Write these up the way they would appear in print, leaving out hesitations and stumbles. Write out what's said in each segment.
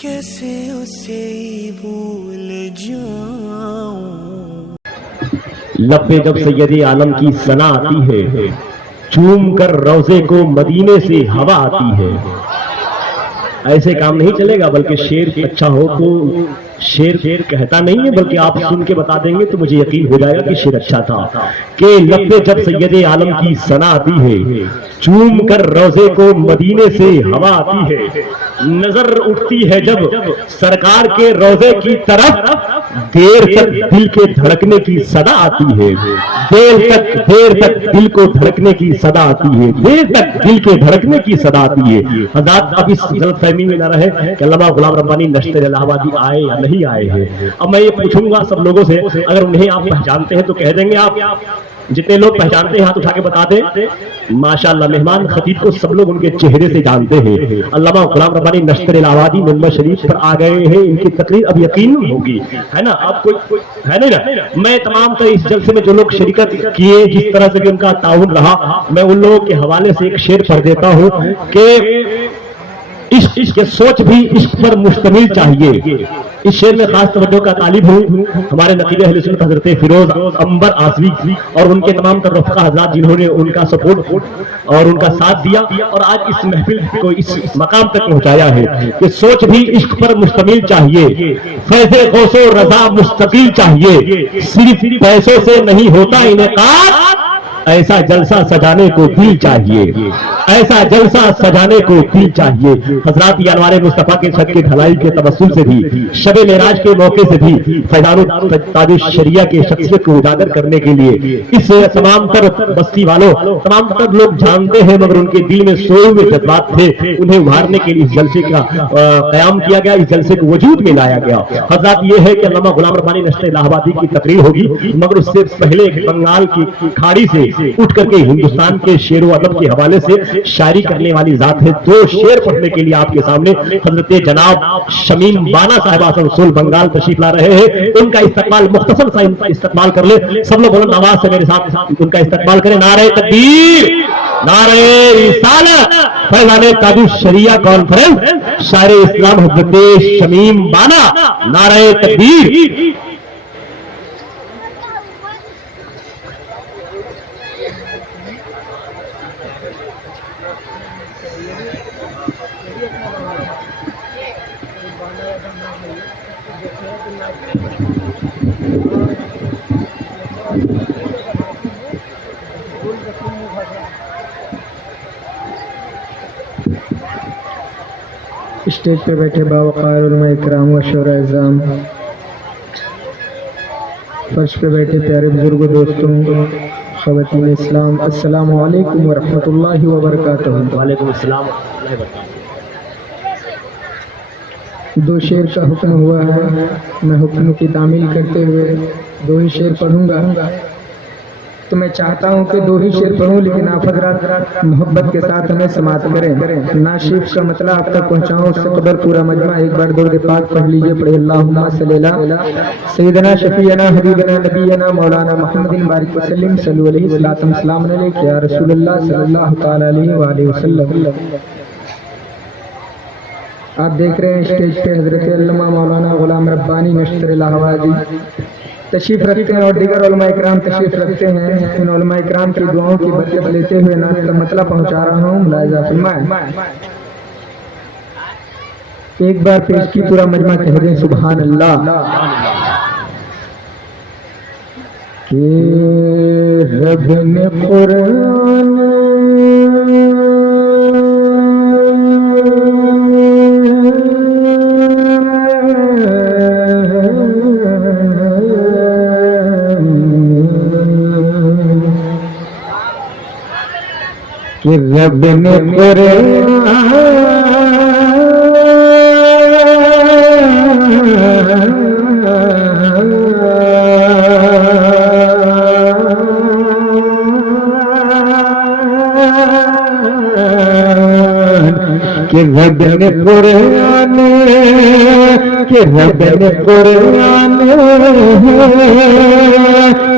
कैसे उसे भूल जाऊं। लब पे जब सैयद आलम की सना आती है, चूम कर रोजे को मदीने से हवा आती है। ऐसे काम नहीं चलेगा, बल्कि शेर अच्छा हो तो शेर कहता नहीं है, बल्कि आप सुन के बता देंगे तो मुझे यकीन हो जाएगा कि शेर अच्छा था। कि लब पे जब सैयद आलम की सना आती है, चूम कर रोजे को मदीने से हवा आती है। नजर उठती है जब सरकार के रोजे की तरफ, देर तक दिल के धड़कने की सदा आती है। देर तक दिल को धड़कने की सदा आती है। देर तक दिल के धड़कने की सदा आती है। हज़रात, अब इस गलतफहमी में न रहे कि अल्लामा गुलाम रब्बानी नश्तर इलाहाबादी आए या नहीं आए हैं। अब मैं ये पूछूंगा सब लोगों से, अगर उन्हें आप पहचानते हैं तो कह देंगे। आप जितने लोग पहचानते हैं हाथ उठा के बता दें। माशाअल्लाह, मेहमान खतीब को सब लोग उनके चेहरे से जानते हैं। अल्लामा गुलाम रब्बानी नश्तर इलाहाबादी मिंबर शरीफ पर आ गए हैं। इनकी तकरीर अब यकीन होगी, है ना? अब कोई है नहीं ना? मैं तमाम तरह इस जलसे में जो लोग शिरकत किए, जिस तरह से भी उनका ताउन रहा, मैं उन लोगों के हवाले से एक शेर पढ़ देता हूं कि इश्क सोच भी इश्क पर मुश्तमिल चाहिए। इस शेर में खास तवज्जो का तालिब हूँ हमारे नकीब अहले सुन्नत हज़रत फिरोज अंबर आसवी और उनके तमाम रफ़क़ा हज़रात, जिन्होंने उनका सपोर्ट और उनका साथ दिया और आज इस महफिल को इस मकाम तक पहुंचाया है कि सोच भी इश्क पर मुश्तमिल चाहिए, फैज़े गौसो रज़ा मुस्तकिल चाहिए, सिर्फ पैसों से नहीं होता इनेकार, ऐसा जलसा सजाने को दिल चाहिए, ऐसा जलसा सजाने को दिल चाहिए। हजरात, ये अनवारे मुस्तफा के छत के ढलाई के तवस्सुल से भी, शबे मेराज के मौके से भी फैज़ानुल ताजुश शरिया के शख्सियत को उजागर करने के लिए इस तमाम तर बस्ती वालों, तमाम तर लोग जानते हैं मगर उनके दिल में सोए हुए जज्बात थे, उन्हें उभारने के लिए इस जलसे का कयाम किया गया, इस जलसे को वजूद में लाया गया। हजरात, ये है कि अल्लामा गुलाम रब्बानी नश्तर इलाहाबादी की तकरीर होगी, मगर उससे पहले बंगाल की खाड़ी से उठ करके हिंदुस्तान के शेर व अदब के हवाले से शायरी करने वाली जात है। दो शेर पढ़ने के लिए आपके सामने हजरत जनाब शमीम बाना साहिबा रसूल बंगाल तशरीफ ला रहे हैं। उनका इस्तकबाल मुख्तसर सा इस्तकबाल कर ले सब लोग, बुलंद आवाज से मेरे साथ उनका इस्तकबाल करें। नारे तकबीर, नारे रिसालत, फैज़ाने ताजुश शरिया कॉन्फ्रेंस, शायर इस्लाम हजरत शमीम बाना, नारे तकबीर। स्टेज पे बैठे बावकार उलमा इकराम व शोरा इज़ाम, फर्श पे बैठे प्यारे बुजुर्ग दोस्तों, ख़वातीन इस्लाम, अस्सलामु अलैकुम व रहमतुल्लाहि व बरकातहू। वालेकुम अस्सलाम। दो शेर का हुक्म हुआ है, मैं हुक्म की तामील करते हुए दो ही शेर पढ़ूंगा। तो मैं चाहता हूं कि दो ही शेर पढ़ूं, लेकिन आप हज़रात मोहब्बत के साथ हमें समात करें। नाशिफ का मतलब आप तक पहुंचाऊं, उससे कबल पूरा मजमा एक बार दरूद पाक पढ़ लीजिए। पढ़े अल्लाहुम्मा सल्ली अला सय्यिदना शफीअना हबीबना नबीना मौलाना मुहम्मदिन बारिक वसल्लिम सल्लु अलैहि सल्लल्लाहु सलाम अलैहि या रसूलुल्लाह सल्लल्लाहु तआला अलैहि वसल्लम। आप देख रहे हैं स्टेज पे हजरत अल्लामा मौलाना गुलाम रब्बानी नश्तर इलाहाबादी तशरीफ रखते हैं और दीगर उलमा इकराम तशरीफ रखते हैं। इन उलमा इकराम की दुआओं की बरकत लेते हुए नात का मतलब पहुंचा रहा हूँ। मुलाहिज़ा फरमाएं। एक बार पेश की पूरा मजमा कह दें सुभान अल्लाह। के रब ने कुरान कि रब ने कि रब ने कुरान, कि रब ने कुरान,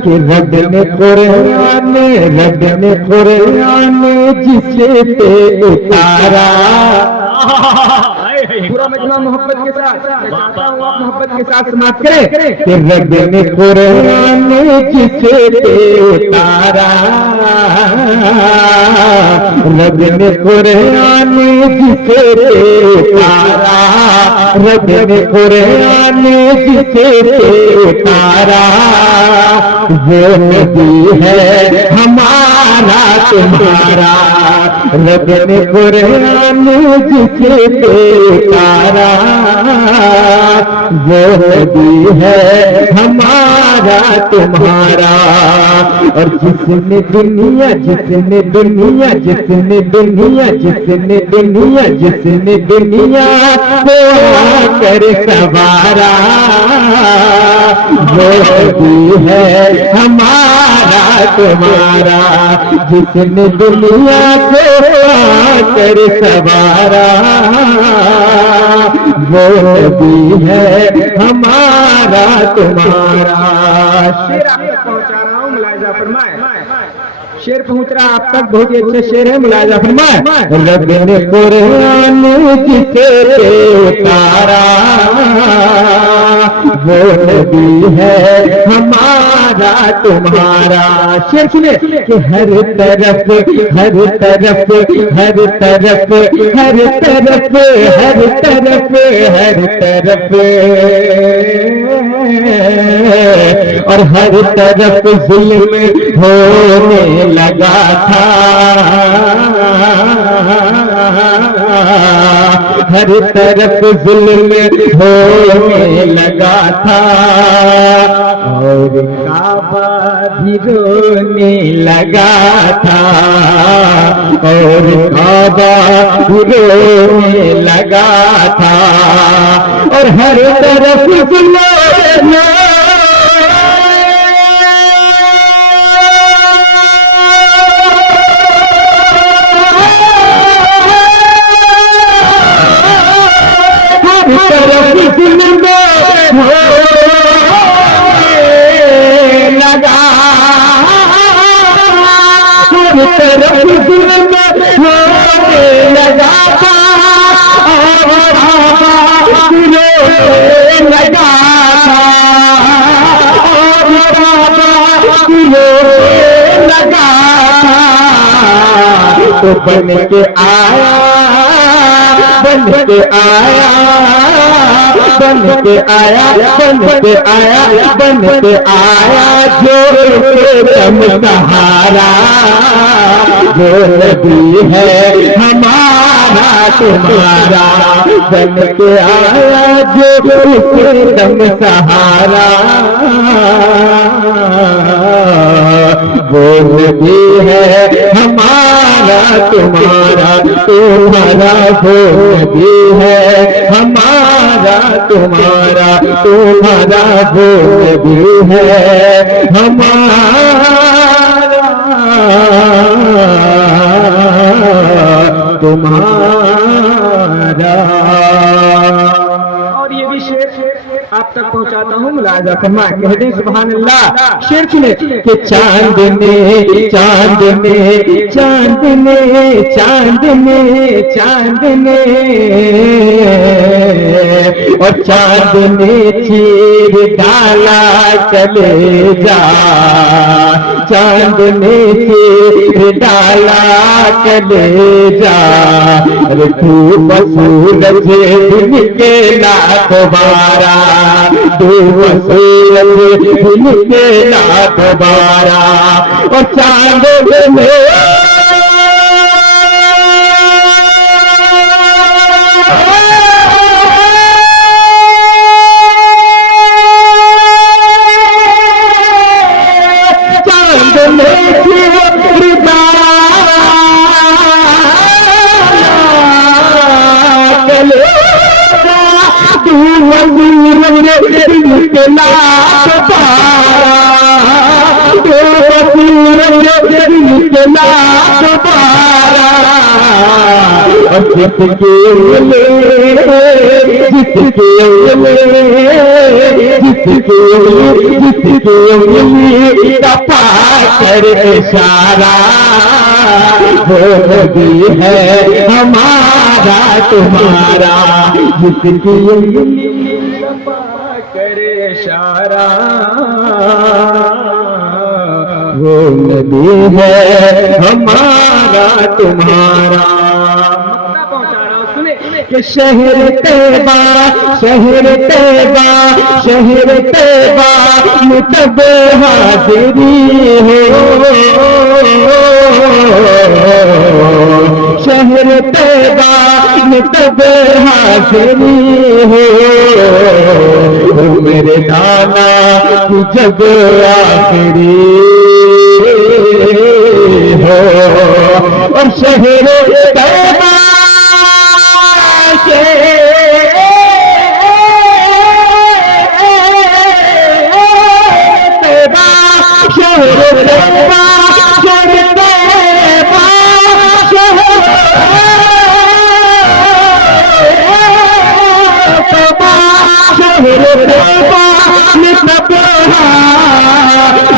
कि रब ने कुरान, रब ने कुरान जिसे पे उतारा, पूरा مجمع محبت کے ساتھ میں چاہتا ہوں آپ محبت کے ساتھ سماعت کریں کہ رب نے قرآن جسے اتارا، رب نے قرآن جسے اتارا، رب نے قرآن جسے اتارا، وہ نبی ہے ہمارا تمہارا، رب نے قرآن جسے اتارا، وہ نبی ہے ہمارا تمہارا، اور جس نے دنیا جس نے دنیا جس نے دنیا جس نے دنیا جس نے دنیا کو آ کر سوارا، وہ نبی ہے ہمارا تمہارا، جس نے دنیا کو آ کر سوارا، وہ نبی ہے ہمارا تمہارا۔ شعر آپ تک پہنچا رہا ہوں، ملاحظہ فرمائیں، شعر پہنچ رہا آپ تک، بہت ہی اچھا شعر ہے، ملاحظہ فرمائیں۔ رب نے قرآن جسے اتارا، وہ نبی ہے ہمارا تمہارا، شعر سنے کہ ہر طرف ہر طرف ہر طرف ہر طرف ہر طرف ہر طرف اور ہر طرف ظلم ہونے لگا تھا، ہر طرف ظلم ہونے لگا تھا، اور کعبہ بھی رونے لگا تھا، اور کعبہ بھی رونے لگا تھا، اور ہر طرف ظلم تو بن کے آیا بن کے آیا بن کے آیا بن کے آیا بن کے آیا جو دم سہارا، جو نبی ہے ہمارا تمہارا، بن کے آیا جو دم سہارا، وہ نبی ہے ہمارا تمہارا، تمہارا وہ نبی ہے ہمارا تمہارا، تمہارا وہ نبی ہے ہمارا تمہارا۔ اور یہ بھی شعر آپ تک پہنچاتا ہوں، ملاحظہ فرمائیں، کہہ دیں سبحان اللہ۔ شعر سنے کہ چاند نے چاند نے چاند نے چاند نے چاند نے اور چاند نے چیر ڈالا چلے جا، چاند نے چیر ڈالا چلے جا، تو سورج دن کے لاکھ بارہ، تو سورج دن کے لاکھ بارہ، اور چاند میں جس کے دفا کر اشارہ، وہ نبی ہے ہمارا ہمارا تمہارا جس کی کرے اشارہ وہ نبی ہے ہمارا تمہارا. کہ شہر طیبہ شہر طیبہ شہر طیبہ میں تب حاضری ہو. شہر طیبہ میں تب حاضری ہو. میرے نانا کی جب آخری ہو. اور شہر طیبہ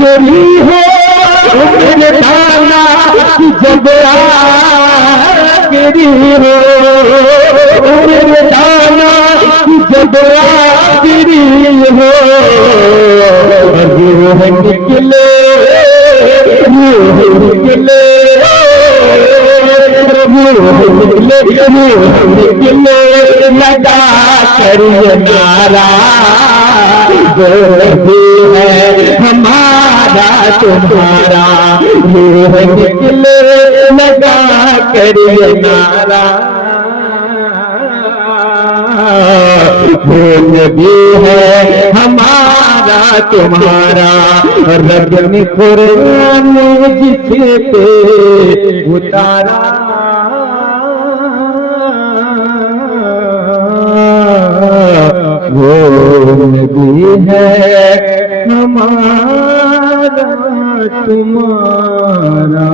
گلی ہو میرے تانا کی جب آخری ہو. میرے تانا کی جب آخری ہو. روح نکلے روح نکلے نکلے لگا کر یہ نعرہ جو بھی ہے ہمارا تمہارا. روح نکلے لگا کر یہ نعرہ وہ نبی ہے ہمارا تمہارا. رب نے قرآن جس پہ اتارا وہ نبی ہے ہمارا تمہارا.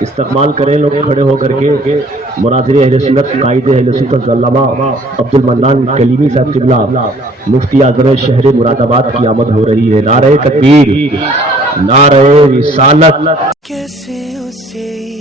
استقبال کریں لوگ کھڑے ہو کر کے. مناظر اہل سنت قائد اہل سنت علامہ عبد المنان کلیمی صاحب قبلہ مفتی اعظم شہر مراد آباد کی آمد ہو رہی ہے. نعرہ تکبیر، نعرہ رسالت. کیسے اسے